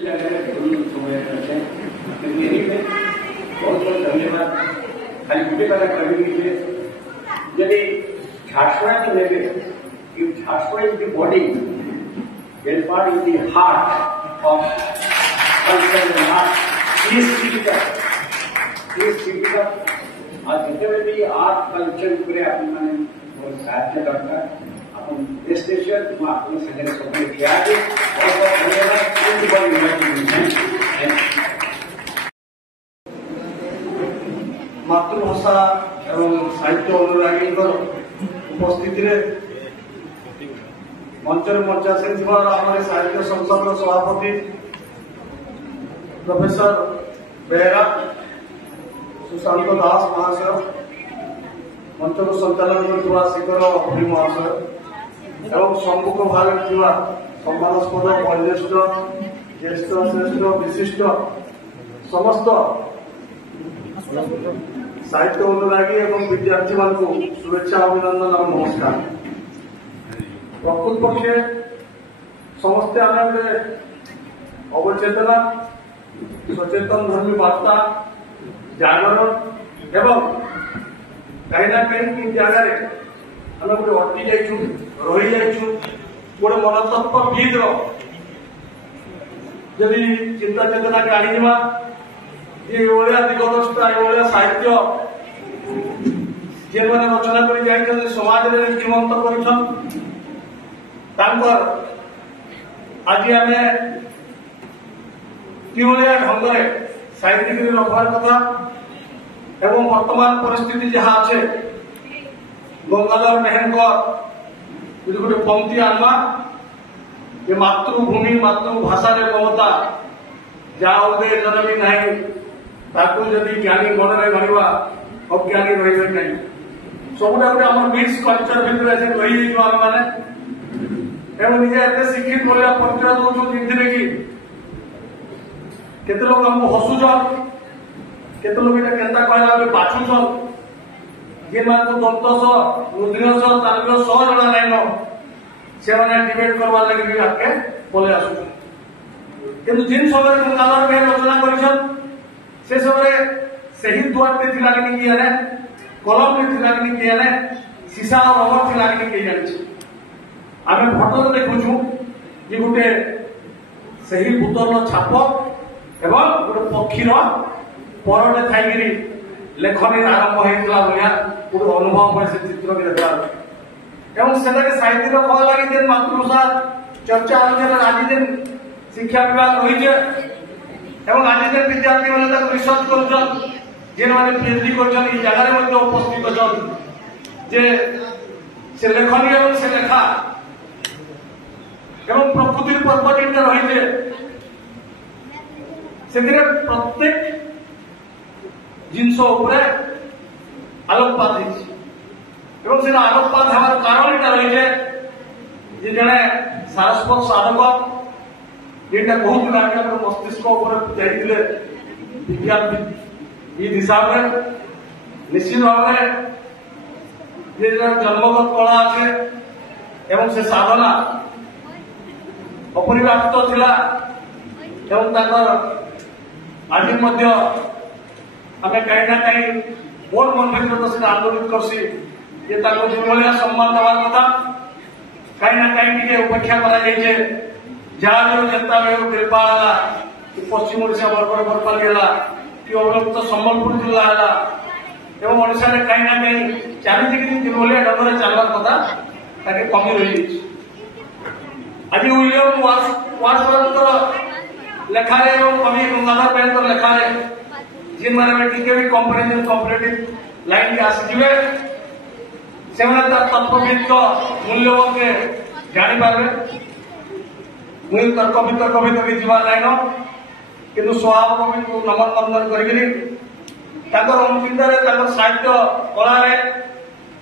बहुत बहुत धन्यवाद। खाली गोटे कथा कहि यदि झारसुगुड़ा को लेबे Jharsuguda is the body Belpahar is the heart of culture and art is सिटिका आज जिते भी आर्ट कल्चर उपरे आपण माने बहुत साहाय्य दरकार आपण देश देश आपण संगे सब किया है। बहुत बहुत धन्यवाद। मातृभाषा एवं साहित्य अनुरागी उपस्थिति मंचर मंचासीन साहित्य संसद सभापति प्रोफेसर बेहरा सुशांत दास महाशय मंच को संचालन कर शिखर अभि महाशय एवं सम्मुख भाग सम्मानस्पद वयोज्येष्ठ ज्येष्ठ श्रेष्ठ विशिष्ट समस्त साहित्य अनुरागी एवं विद्यार्थी मान शुभेच्छा अभिनंदन और नमस्कार। प्रकृत पक्षे समस्ते आम अवचेतना सचेतन धर्मी वार्ता जागरण एवं कहीं ना कहीं जगह आम गोटे अटकी जाइछू रही जाइछू गोटे मनतत्व बीज यदि चिंता चेतना के आनीवा ये दिगदृष्टा ये साहित्य जे मैंने रचना कर समाज में जीवंत कर आज आम कि ढंग से साहित्य रखबार कथा एवं वर्तमान परिस्थिति जहाँ अच्छे गंगाधर मेहर गोटे पंक्ति आनवा ये मातृभूमि मातृभाषा ममता जा उदय जनमी नहीं ताकू जदि ज्ञानी मन में गणवा अज्ञानी रही कहीं सबुटा गोटे आम मिक्स कल्चर भितर रही आम मैंने निजे एत शिक्षित बोलिया परिचय दौर जिनसे कि केते लोग हमको हसुचन केते लोग ये केन्ता कहला बाछुचन जे मान दंत रुद्र तालव्य सह जड़ा नाइन से डिबेट करवार लगे भी आगे पलि आसु किंतु जिन समय गंगाधर मेहर रचना कर से समय सही द्वार पे थिला कि नहीं किया कलम पे थिला कि नहीं किया सीसा और रबर थिला कि नहीं किया आम फोटो देखुचु ये गोटे सही भूतर छाप एवं गोटे पक्षीर परटे थी लेखनी आरंभ होता भाया गोटे अनुभव पर से चित्र के देखा एवं से साहित्य कह लगे जेन मातृभाषा चर्चा आलोचना आज जेन शिक्षा विभाग रही एवं आज जेन विद्यार्थी मैंने रिसर्च कर पीएचडी कर जगह उपस्थित जे से लेखनी एवं से लेखा एवं प्रकृति पर्व जिनका रही प्रत्येक जिनस आलोकपात एवं से आलोकपात हमार कारण यहाँ रही है जड़े सारस्वत साधक जेटा कहूला मस्तिष्क जाते विज्ञान हिसाब से निश्चित भाव में जन्मगत कला अच्छे एवं से साधना अपरिव्याप्त थिला एवं आज आम कहीं ना कहीं मोर मन भर से आंदोलित करसी ये जो सम्मान देवार कथा कहीं ना कहीं उपेक्षा कराई जहाँ जनता बेलपाड़ा कि पश्चिम ओडिशा बरगड़ बरपाली है कि अवलुप्त सम्बलपुर जिला है एवं ओडिशा कहीं ना कहीं चलती जो ढंग से चलवार कथा ताकि कमी रही आज विलियम वार्डसवर्थ लेखारे कवि गंगाधर मेहर लेखारे जिन मैंने टिके भी कॉम्पिटिटिव लाइन के आसीजे से तत्वविद मूल्यबोध के जानी पारे मुझे तर्क वितर्क भीतर जीवा लाइन किंतु स्वभाव कवि को नमन बंदन करी चिंतार साहित्य कला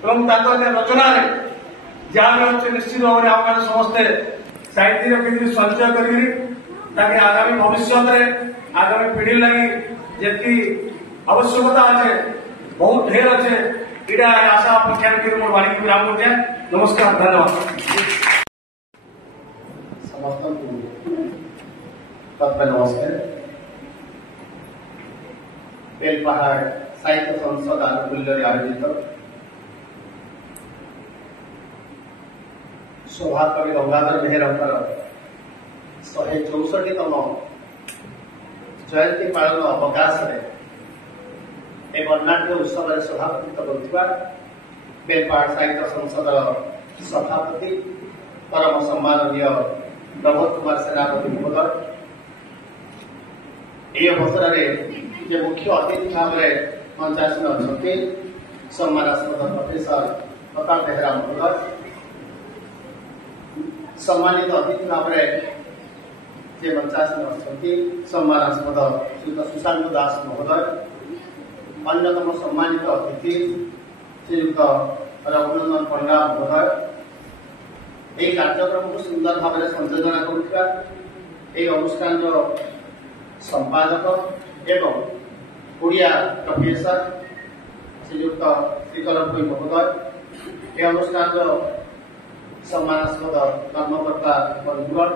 रचना जहाँ भी अच्छे निश्चित भाव में आम समस्ते साहित्य किसी संचय कर आगामी भविष्य आगामी पीढ़ी लगी जी आवश्यकता अच्छे बहुत ढेर अच्छे इटा आशा अपेक्षा रखी मोर वाणी को विराम करते नमस्कार धन्यवाद। समस्त नमस्कार। बेलपहाड़ साहित्य संसद आनुकूल्य आयोजित सभाकवि गंगाधर बेहेरांकर 164तम जयंती पालन अवकाश एक नाट्य उत्सव सभापतित्व करुवा बेलपहाड़ साहित्य संसद सभापति परम सम्माननीय प्रमोद कुमार सेनापति महोदय ये अवसर में मुख्य अतिथि भाव में मंचासीन अच्छा सम्मानास्पद प्रोफेसर प्रताप बेहेरा महोदय, सम्मानित अतिथि भाव में मंचासीन अच्छा सम्मानास्पद श्रीयुत सुशांत दास महोदय, अन्यतम सम्मानित अतिथि श्रीयुत रघुनंदन पंडा महोदय, यह कार्यक्रम को सुंदर भाव में संयोजना करुवा अनुष्ठान संपादक एवं ओडिया प्रोफेसर श्रीयुक्त श्रीकरण भोई महोदय, यह अनुष्ठान सम्मानास्पद कर्मकर्ता बंधुगण,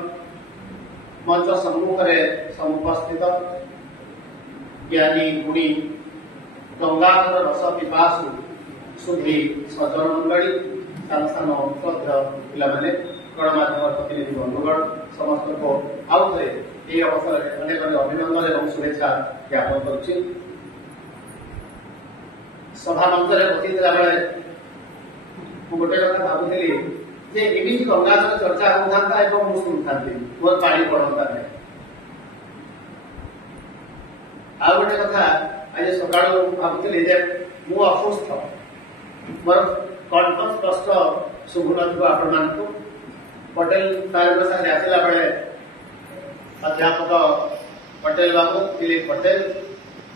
मंच सम्मुख में समुपस्थित ज्ञानी गुणी गंगाधर रस पिपासु सुधी सज्जन मंडली संस्थान पिलाने गणमाध्यम प्रतिनिधि बंधुगण समस्त को आउ थे ये अवसर अनेक अभिनंदन और शुभेच्छा ज्ञापन करुच्ची। सभा मंच में बसीला बेले गोटे कथा भावुली एमती गंगाधर चर्चा होता मुझे शुणुता मोर पानी पड़ता है। आ गोटे कथा आज सका भावुली मु असुस्थ मोर कंठ स्पष्ट शुभु न पटेल सार साथ आसला बेले अध्यापक पटेल बाबू दिलीप पटेल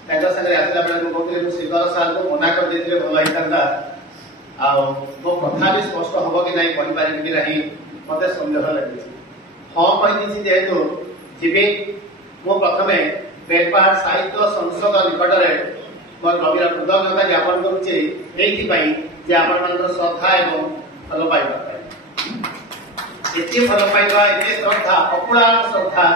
सागे आसला बेले कहते श्रीधर सार को मना कर देते भल होता मो कथा भी स्पष्ट हम कि नहीं कहीपर कि नहीं मत सन्देह लगे। हाँ कही जेहेतु जी मु प्रथम बेलपहाड़ साहित्य संसद निकट में मोर गभीर कृतज्ञता ज्ञापन करुच्चे आपण श्रद्धा एवं भल पाइबा एत भल पाइबा एत श्रद्धा अकुलान श्रद्धा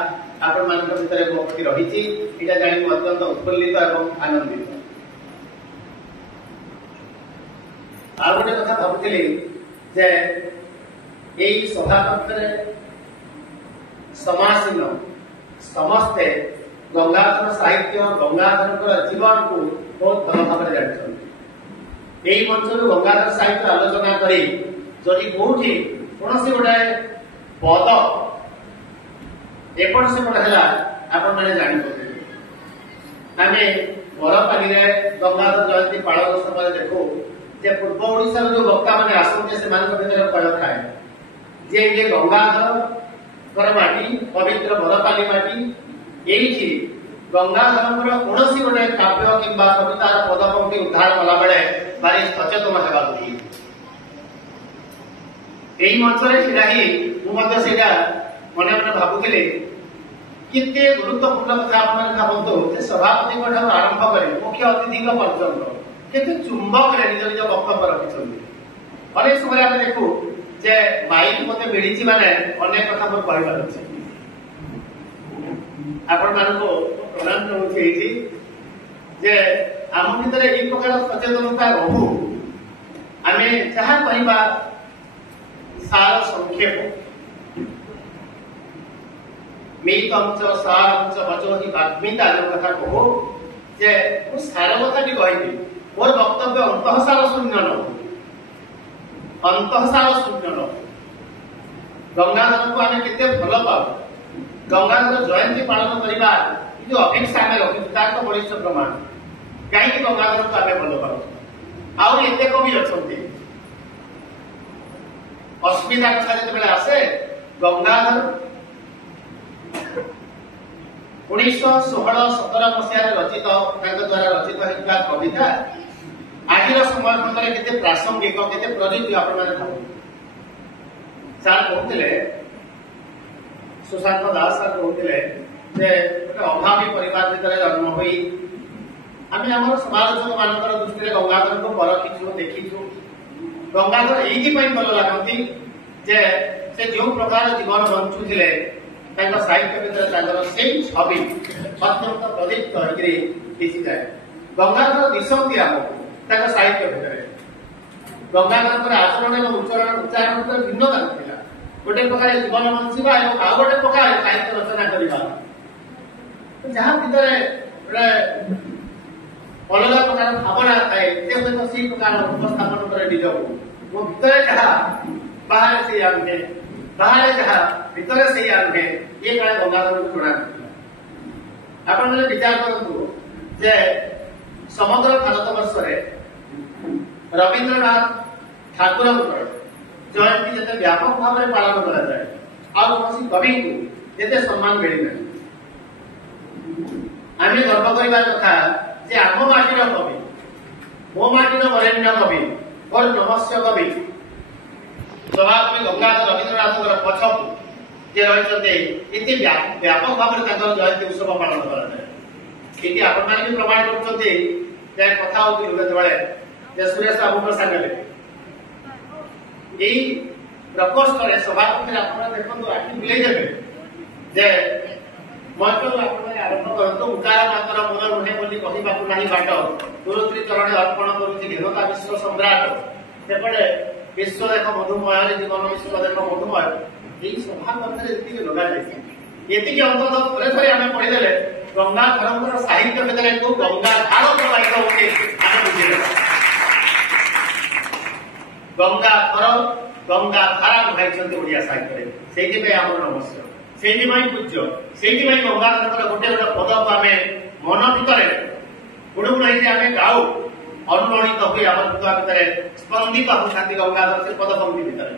आपण मान भीतर मो प्रति रही जाणी अत्यंत उत्फुल्लित एवं आनंदित। आ गोटे कथा भावुली जे यही सभा कक्ष समासीन समस्ते गंगाधर साहित्य गंगाधर जीवन को बहुत भल भाव जानते यही मंच गंगाधर साहित्य आलोचना करी जदि कौटी कौन गोटे पद एपट सेपट है आपण मैंने जापर आम बरपाली गंगाधर जयंती पालन समय देखू जे पूर्व ओडिशा जो वक्ता मैंने आसते से कह थाए जे ये गंगाधर माटी पवित्र बरपाली माटी यही गंगाधर कौन गोटे काव्य कि कवितार पदपंक्ति उद्धार कला बेले भारी सचेतन होगा यही मंच मुझे मन मन भावुली कितने गुरुत्वपूर्ण कथा भावतु सभापति आरंभ कर मुख्य अतिथि पर्यटन केते चुंबक निज निज वक्तव्य रखिंट अनेक समय आम देखू जे माइक मत मिली माने अनेक कथा मोर कहबार अच्छे आपण मान प्रदान करुच्छे जे आम भीतर यही प्रकार सचेतनता रहू आम जहाँ कहवा सार संक्षेप मीतंच सारंच वचो ही वाग्मीता जो कथा कहो जे सार कथा भी कहबी मोर वक्तव्य अंतःसार शून्य न अंतःसार शून्य न गंगाधर को आम के भल पाऊ गंगाधर जयंती पालन करवा जो अपेक्षा आम रखी बलिष्ठ प्रमाण कहीं गंगाधर को आम भल पाऊ आते कवि अच्छा अस्मिता कथा जो आसे गंगाधर 1916-17 मसीह रचित द्वारा रचित होता कविता आज समय खंडे के प्रासंगिक के प्रयुक्त आप सार कहते सुशांत दास सार कहते अभावी परिवार भीतर जन्म हुई आम आम समालोचक मान दृष्टि गंगाधर को परखीचु देखीचु गंगाधर ये भल लगती जे से जो प्रकार जीवन बंचुले साहित्य भीतर से छवि अत्यंत प्रदीप्त होकर दिशि जाए। गंगाधर दिशंती आमको साहित्य भीतर गंगाधर आचरण और उच्चारण भिन्नता था। गोटे प्रकार जीवन बंचवा और गोटे प्रकार साहित्य रचना करवा जहाँ भीतर अलग प्रकार भावना थाए से प्रकार उपस्थापन करे निजक मो भीतर जहाँ बाहर से आनुहे बाहर जहाँ भीतर से आनुहे ये काले गंगाधर को जଣା आपण मैंने विचार करतु जे समग्र भारत वर्ष रवींद्रनाथ ठाकुर जयंती जिते व्यापक भाव में पालन करा जाए और कौन कवि को जिते सम्मान मिल आम गर्व करने कथा जे आम माटीर कवि मो माटीर वरेण्य कवि और नमस्य कवि स्वभाव गंगाधर रवींद्रनाथ पछक जे रही व्यापक भाव में जयंती उत्सव पालन करा जाए। आपण मैंने भी प्रमाण कर कथा होते सुरेश बाबू सागे यही प्रकोष्ठ सभापति देखो आखि बुले जे मंच आरंभ करते उकार मात्र मोर नुहे बोली कहवाक ना बाट गुरुत्री चरण अर्पण करुच्ची घेनता विश्व सम्राट सेपटे विश्व देख मधुमय जीवन विश्व देख मधुमय यही सभा मध्य लगा ये अंतत थे थे आम पढ़ीदे गंगाधर साहित्य भीतर गंगाधार प्रवाहित होते गंगाधर गंगाधारा प्रवाहित ओडिया साहित्य से नमस्य से पूज्य से गंगाधर गोटे गोटे पद को आम मन भितर गुणगुण आम गाऊ अनुरणित हुए आम भितर स्पंदित होती गंगाधर से पदपंक्ति भितर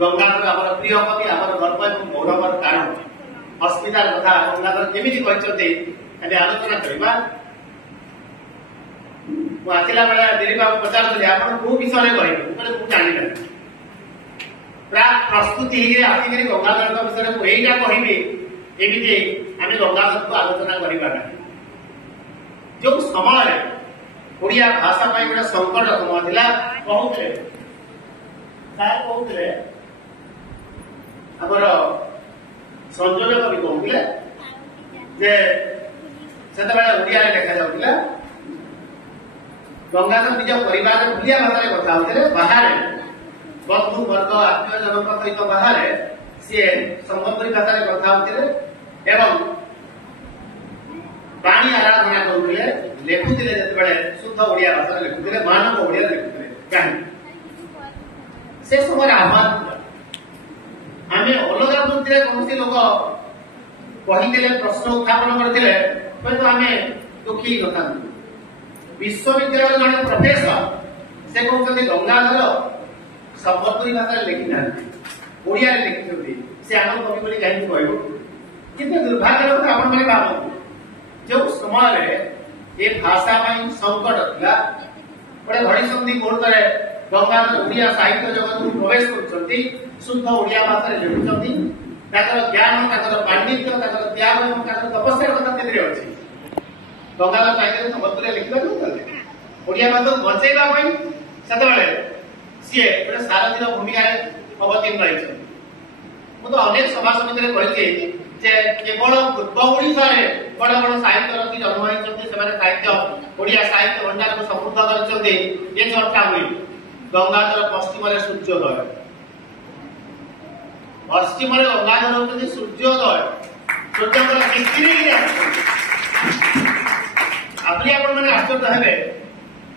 गंगाधर आम प्रिय कवि आम गर्व और गौरवर कारण अस्मितार कथा गंगाधर केमी कहते आलोचना करवा आसला बेला दिलीप बाबू पचार आप कौ विषय कहे जानी ना प्राक प्रस्तुति आसिक गंगाधर विषय यहीटा कहबी एमती आम गंगाधर को आलोचना करवा जो समय ओडिया भाषा गोटे संकट समय था कहते कहते आमर संयोजक भी कहते से ओडिया लिखा जाता गंगाधर निज परिवार ओडिया भाषा कथा होते बाहर बंधु वर्ग आत्मीय जनक सहित बाहर सी सम्बलपुरी भाषा कथा होते एवं प्राणी आराधना करुले लिखुले जिते शुद्ध ओडिया भाषा लिखुले मानक ओडिया लिखुले कहीं से समय आह्वान आम अलग वृत्ति कौन लोक कही प्रश्न उत्थापन करते तो आम दुखी था विश्वविद्यालय जड़े प्रोफेसर से कहते गंगाधर सम्बलपुरी भाषा लिखि ना ओडिया लिखि से आम कवि बोली कहीं कहू कि दुर्भाग्य आप भाव जो समय ये भाषा संकट था गोटे घड़ीसंधि मुहूर्त गंगाधर ओडिया साहित्य जगत को प्रवेश कर शुद्ध ओडिया भाषा लिखुंट ज्ञान पांडित्य त्याग और तपस्या कथा अच्छी गंगाधर साहित्य सम्बलपुर लिखा ओडिया भाषा बचेगा से सी गोटे सारथीर भूमिका अवतीर्ण रही मुझे अनेक सभा समिति कही केवल पूर्व ओडिशा बड़ बड़ साहित्य रथी जन्म होती साहित्य ओडिया साहित्य भंडार को समृद्ध कर चर्चा हुई गंगाधर पश्चिम सूर्योदय पश्चिम गंगाधर होती सूर्योदय सूर्य आपली आपण मैंने आश्चर्य हेबे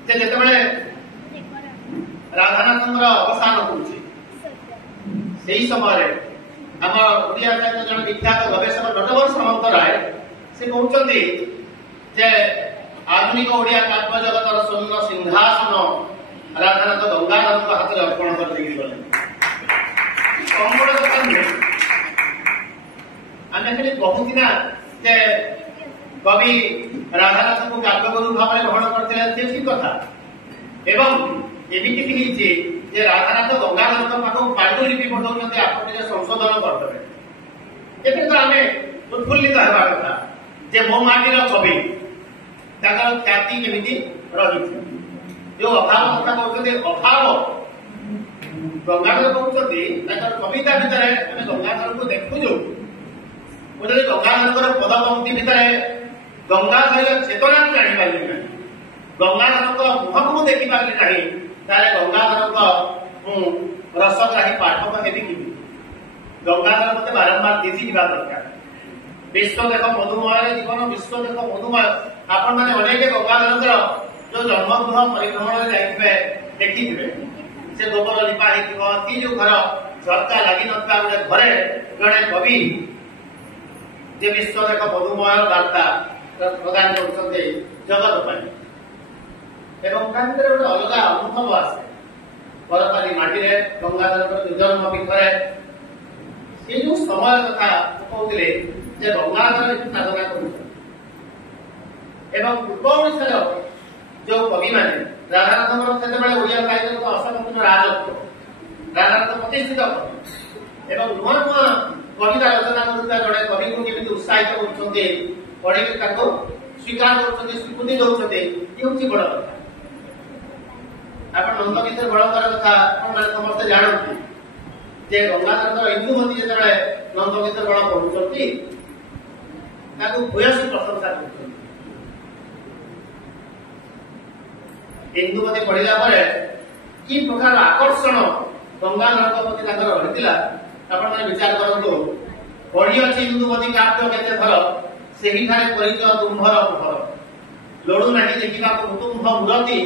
जेते राधानाथ अवसान हो समय आम ओडिया साहित्य जन विख्यात गवेषक नटवर सामंत राय से कहते जे आधुनिक ओडिया काव्य जगतर स्वर्ण सिंहासन राधानाथ गंगाधर हाथ में अर्पण कर गले कम बड़ कथा नुहे आम खाली कहूँ ना जे कवि राधानाथ को काव्यगुरु भाव में ग्रहण करते ठीक कथा एवं एमती राधानाथ गंगाधर पाख पांडुलिपि पठाऊँ आप संशोधन करदे एवं तो आम उत्फुल्लित होगा कथा जे मो माटीर कवि ख्याति केमी रही जो अभाव कथा कहते अभाव गंगाधर कहते कविता भितर गंगाधर को देखुचु मुझे गंगाधर पदपंक्ति भितर गंगाधर चेतना जापारि ना गंगाधर मुह को देखी पारि ना गंगाधर रसग्राही पाठक हेबी कि गंगाधर मत बारंबार दिशि जा दरकार विश्व देख मधुमय जीवन विश्व देख मधुमय आपण मैंने अनेक गंगाधर जो जन्मगृह परिभ्रमण जाइए देखिए से गोबर लिपा कि जो घर झरका लगी नथा गोटे घरे जड़े कवि जे विश्व देख मधुमय वार्ता प्रदान कर जगत गोटे अलग अनुभव आसे परपाली माटी गंगाधर जन्म पीठरे ये जो समय कथा कहते गंगाधर साधना कर पूर्व ओडिशा जो कवि मैंने राधानाथ से ओडिया साहित्य को असंपूर्ण राजत्व राधानाथ प्रतिष्ठित कवि नुआ नुआ कविता रचना करुवा जड़े कवि को केमी उत्साहित कर स्वीकार कर स्वीकृति दौरान ये हूँ बड़ कथा आप नंद किशोर बड़कर कथा मैंने समस्ते जानते जे गंगाधर इंदुमती जो नंद किशोर बड़ पढ़ुंट भूयसी प्रशंसा कर इंदुमती पढ़ला कि प्रकार आकर्षण गंगाधर प्रति रही आप विचार करूँ पढ़ी अच्छी इंदुमती काव्य केते थर से परिचय तुम्भर मुहर लोड़ू ना देखा कुटुंब मुरती